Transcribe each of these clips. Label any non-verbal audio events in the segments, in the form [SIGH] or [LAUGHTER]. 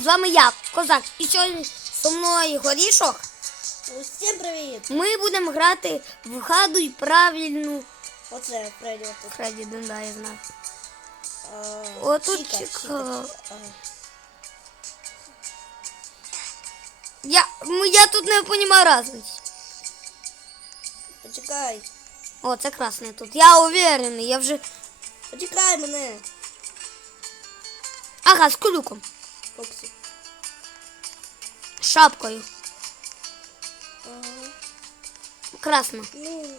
з вами я, Козак. І сьогодні зі мною горішок. Усім привіт! Ми будемо грати в вгадуй правильну Оце Фредді отут. Фредді Денда, я знаю. А, Отут Чіка, ага. Я, ну, я тут не розумію разниці. Почекай, О, це красний тут. Я уверений, я вже. почекай мене. Ага, з кулюком. Фоксі. З шапкою. Ага. Красно. Ну,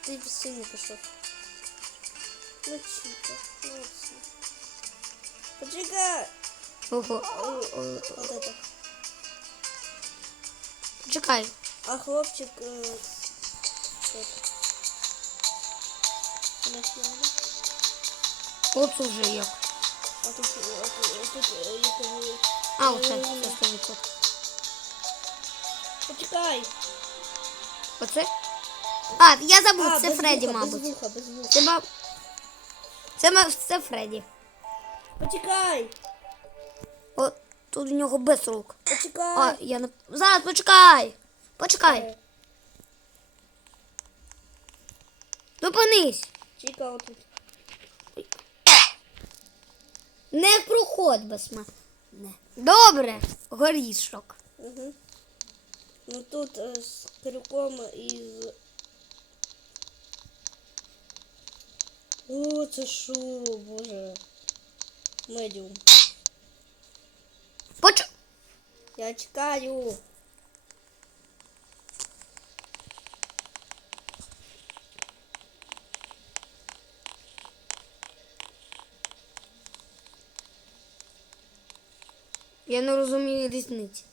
ти в синій пішов. Ну, Чіка, молодці. Почекай. Ого. Вот это. Чекай. А хлопчик... Е... що це? Не знаю. От уже як. А тут, а тут, а тут, е. А, оце. Це стоїть. Почекай. Оце? А, я забув, А, це Фредді, вуха, мабуть. Без вуха, без вуха. Це маб... Це, це Фредді. Почекай. О, тут у нього без рук. А, я не... Зараз, почекай! Почекай! Зупинись! Чіка отут. Не проходь без мене. Добре, горішок. Угу. Ну тут е, з крюком із... О, це шо, боже. Медіум. Поч... Я чекаю. Я не розумію різниці.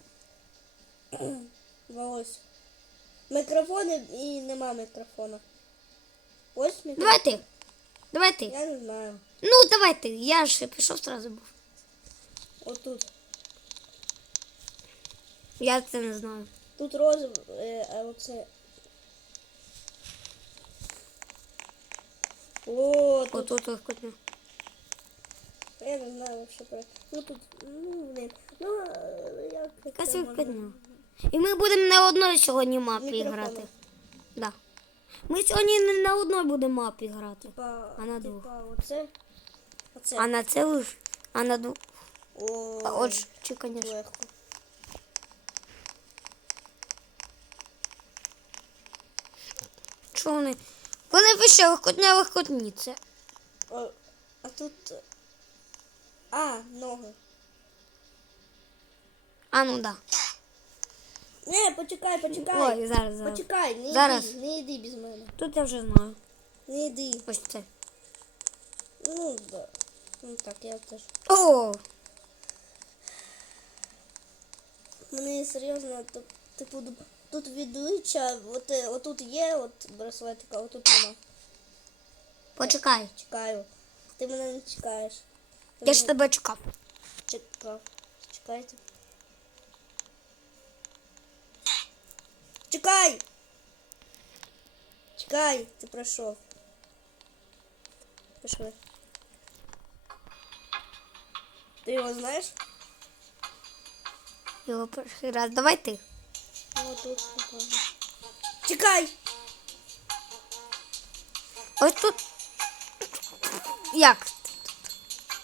Волосся. Мікрофон і нема мікрофона. Ось мікрофон. Давай ти. Давай ти. Я не знаю. Ну, давай ти. Я ж пішов одразу був. Отут. Я це не знаю. Тут розовий, е, а оце. О, тут. Отут легкотня. Я не знаю вообще про. Ну тут, ну блин. Ну е, як Якась можна? І ми будемо на одній сьогодні мапі Мікрофоном. грати. Да. Ми сьогодні не на одній будемо мапі грати. Типа, А на типа, двох? оце. Оце. А на це а на двох. О, А от чи, звісно. легко. Чого вони? Вони вище легкотня легкотні. Це. О, а тут. А, ноги. А ну да. Не, почекай, почекай. Ой, зараз, зараз. Почекай, не Зараз. йди, не йди без мене. Тут я вже знаю. Не йди. Ось це. Ну, да. Ну так, я теж. О! Мені серйозно, то, типу, тут відлича, от, е, отут є, от браслетик, а отут нема. Почекай. Чекаю. Ти мене не чекаєш. Я ж тебе чекав. чекав. Чекайте. Чекай! Чекай, ти пройшов. Пішли. Ти його знаєш? Його перший раз. Давай ти. Ну, тут, напевно. Чекай! Ось тут. Як?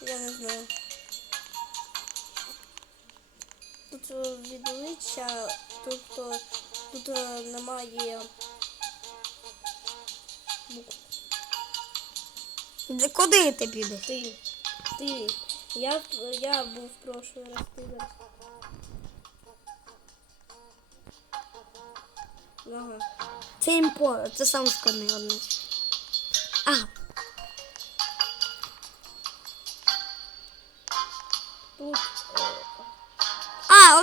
Я не знаю. Тут е, відличчя, тут, е, тут е, немає букв. Де- Куди ти підеш? Ти. Ти. Я, я був в прошлый раз, ти зараз. Ага. Це імпо, це саме складний одне. А,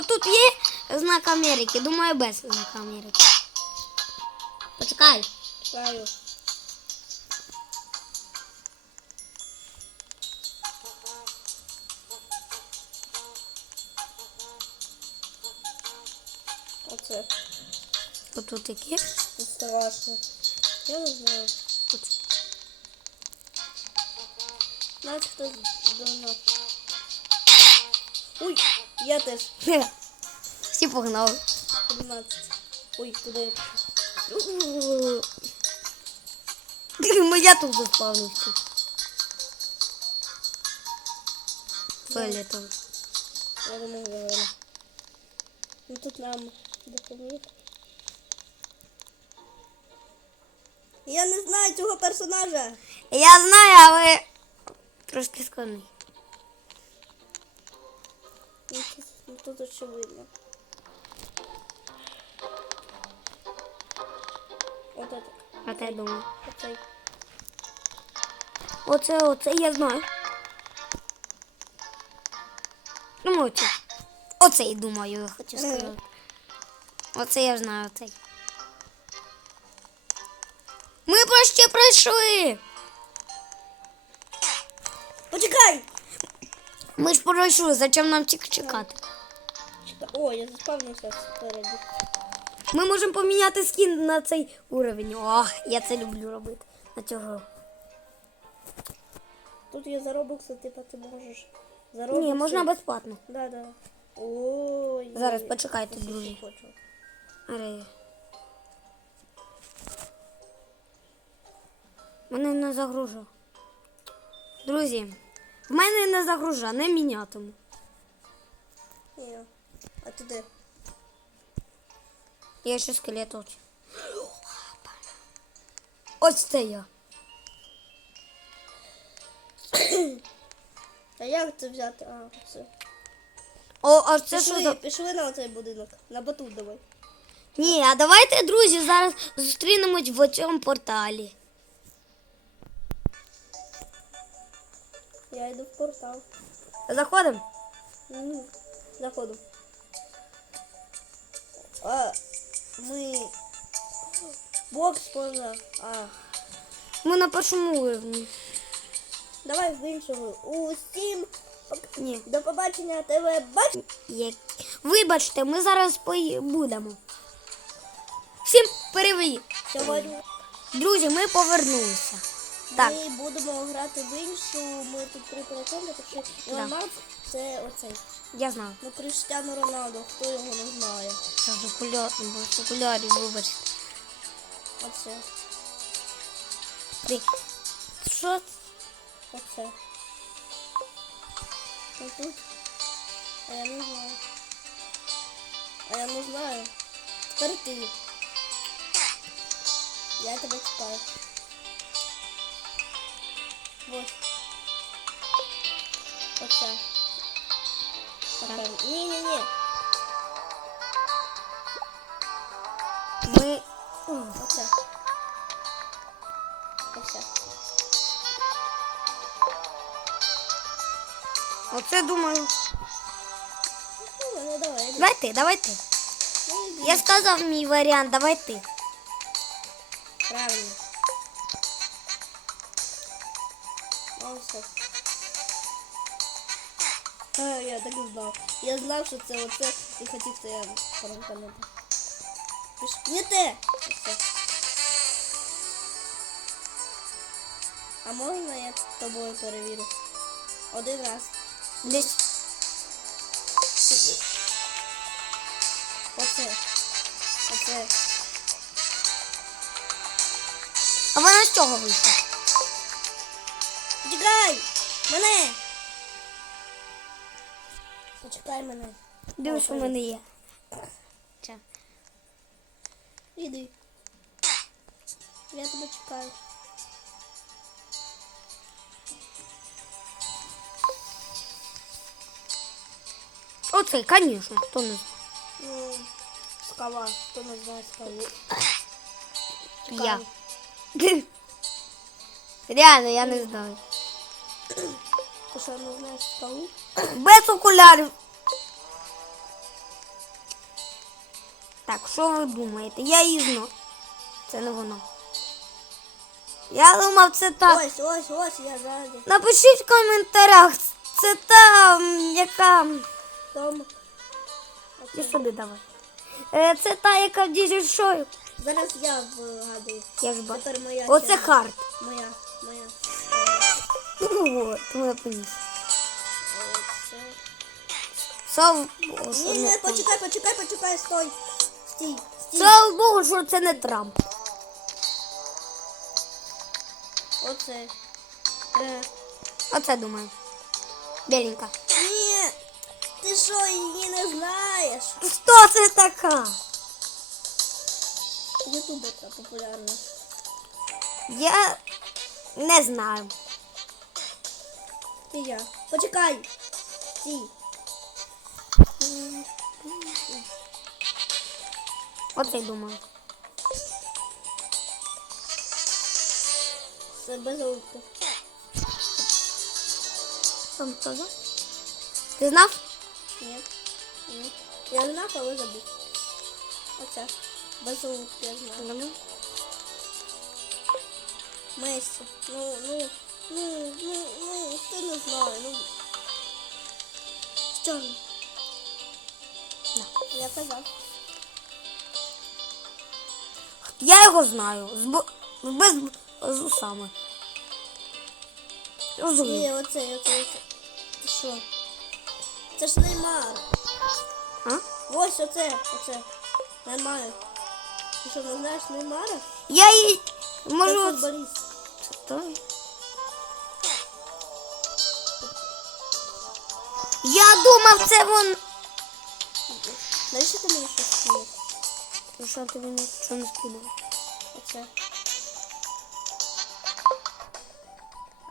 а, отут є знак Америки. Думаю, без знака Америки. Почекай. чекаю. Оце. Отут які. Це страшно. Я не знаю. От. Навіть хтось до нас. Ой, Я теж. Всі погнали. 11. Ой, куди я пішов? Ну я тут заспавнився. Вилітав. Я них завела. Ну тут нам допоміг. Я не знаю цього персонажа. Я знаю, але трошки складний. Ну тут очевидно. От это. А ти думаю. Оцей. Оце, оце я знаю. Ну, оце. Оце і думаю, я хочу сказати. Оце я знаю, оцей. Ми почти пройшли. Почекай! Ми ж пройшли, зачем нам тільки чекати? О, я заспавнився спереді. Ми можемо поміняти скін на цей уровень. О, я це люблю робити. На цього. Тут є заробокси, типа ти можеш. Заробокси. Ні, можна безплатно. Да, да. Ой. Зараз почекайте, друзі. Аре. Мене не загружа. Друзі, в мене не загружа, не мінятиму. Ні. А ти де? Я ще скелет очі. Ось я. А як це взяти? А, це. О, а це що за. пішли на оцей будинок. На батут давай. Ні, а давайте, друзі, зараз зустрінемось в цьому порталі. Я йду в портал. Заходимо? М, Заходу. А, ми... Бокс поза. А, Ми на першому уровні. давай в іншому. Усім Ні. до побачення тебе бач. Вибачте, ми зараз пої... будемо. Всім привіт! Сьогодні Друзі, ми повернулися. Так, ми будемо грати в іншу. Ми тут три переконки, так що Да. Це оцей. я знаю. Ну, Криштиану Роналдо, хто його не знає. Це з окуляр... з окулярів, вибачте. Оце. Ти- Що? Оце. Ну тут. А я не знаю. А я не знаю. Тепер ти. Я тебе чекаю. Ось. Оце. Оце. Ні-ні-ні. Ми. Оце. Оце. Оце думаю. Ну, ну давай. йди. Давай ти, давай ти. Ну, йди. Я сказав мій варіант, давай ти. Правильно. Ось. А, я так і знав. Я знав, що це оце і хотів це я пам'ятати. Не те! Оце. А можна я тобою перевірю? Один раз. Десь. Сюди. Оце. Оце. А вона з чого вийшла? Чекай! Мене! Почекай мене. Дивись, у мене є. Ча. Іди. Я тебе чекаю. Оцей, звісно, хто не знає. Ну, скала. Хто не знає скалу? Я. [LAUGHS] Реально, я не знаю. Ти що не знаєш скалу? Без окулярів. Так, що ви думаєте? Я її знаю. Це не воно. Я думав, це так. Ось, ось, ось, я ззаді. Напишіть в коментарях. Це та, яка. Там. Іди сюди давай. Е, Це та, яка в дізель шою. Зараз я вгадую. Я ж бачу. Моя Оце хард. Моя, моя. Вот, моя поніс. Слава Ні, не ні, почекай, почекай, почекай, стой. Стій, стій. Слава Богу, що це не Трамп. Оце. Е. Оце думаю. Біленька. Ні, ти що, її не знаєш? Хто це така? Ютуберка популярна. Я не знаю. Ти я. Почекай. Стій. Оце й думаю. Це без звуку. Сам сказав? Ти знав? Ні. Ні. Я знав, але забув. Оце. Без звуку я знаю. Месі. Ну, ну, ну, ну, ну, ти не знаю. Ну. Що? ж? Я казав. Я його знаю. З, бо- без з усами. Розумію. Ні, оце, оце, оце. Ти що? Це ж Неймар. А? Ось оце, оце. Неймар. Ти що, не знаєш Неймара? Я її можу. от- футболіст. Стой. Я думав, це вон. Навіщо ти мені щось скинув? Ну, Що ти мені не скинув? Оце.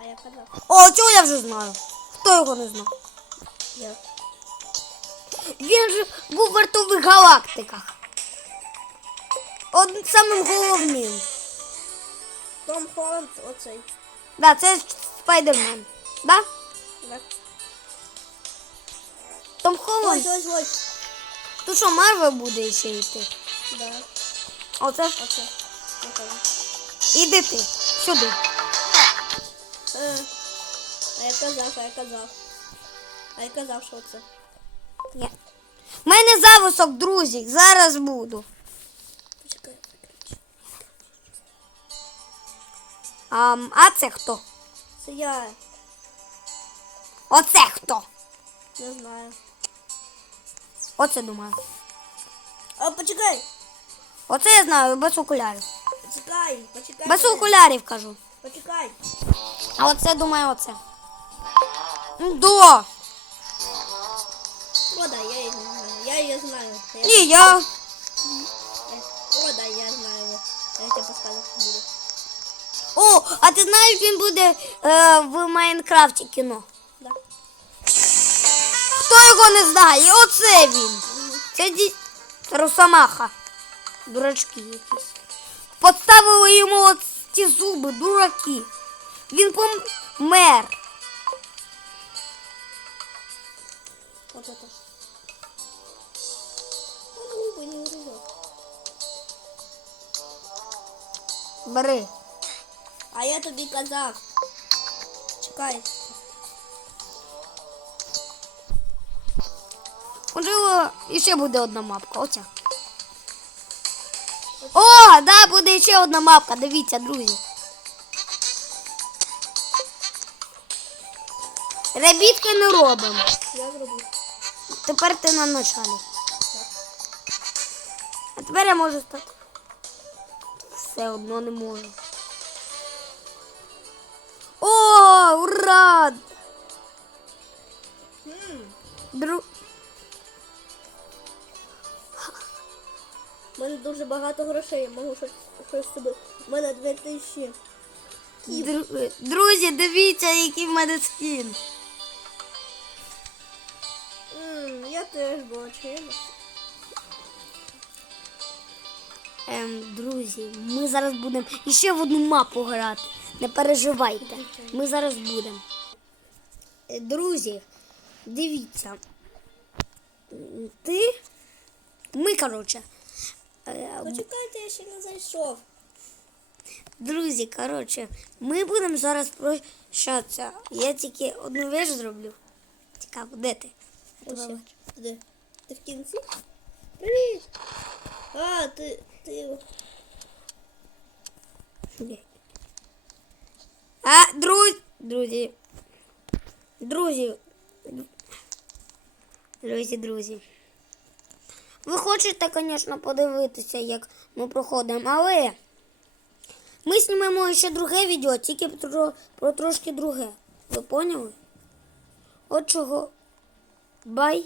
А я казав. О, цього я вже знаю. Хто його не знав? Я. Він же був в вартових галактиках. Од самим головним. Том Холланд оцей. Да, це Спайдермен. Да? Так. Том Ось, Холланд. ось, ось. Тут що, Марвел буде ще йти? Да. Оце. Оце. Напевно. Іди ти. Сюди. Е. А я казав, а я казав. А я казав, що це. Ні. У мене зависок, друзі. Зараз буду. Почекай. А, а це хто? Це я Оце хто? не знаю. Оце думаю. А почекай! Оце я знаю, без окулярів. Почекай, почекай. Без окулярів кажу. Почекай. А оце думаю, оце. До. О, да, я її не знаю. Я її знаю. Я... Ні, я. О, да, я знаю. Я тебе буду. О, а ти знаєш, він буде е, в Майнкрафті кіно. Да. Хто його не знає? Оце він. Це ді... Росомаха. Дурачки якісь. Подставили йому от ці зуби, дураки. Він помер. Вот это. Не урезал. Бери. А я тобі казав. Чекай. Можливо, іще буде одна мапка. Оця. О, да, буде ще одна мапка. Дивіться, друзі. Ребітки не робимо. Я зроблю. Тепер ти на началі. А тепер я можу стати. Все одно не можу. О, ура! Дру... У мене дуже багато грошей, я можу щось, щось собі. У мене 2000. Дру- Друзі, дивіться, який в мене скін. М, я теж бачу. Ем, друзі, ми зараз будемо іще в одну мапу грати. Не переживайте. Ми зараз будемо. Е, Друзі, дивіться. Ти. Ми, коротше. е, Почекайте, я ще не зайшов. Друзі, коротше, ми будемо зараз прощатися. Я тільки одну вещь зроблю. Цікаво, де ти? Я тебе Ось я. бачу. Де? Ти в кінці? Привіт! А, ти. ти. Де? А, друзі, друзі. Друзі. Друзі, друзі. Ви хочете, звісно, подивитися, як ми проходимо, але ми знімемо ще друге відео, тільки про, про трошки друге. Ви поняли? От чого. Бай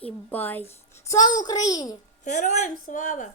і бай. Слава Україні! Героям слава!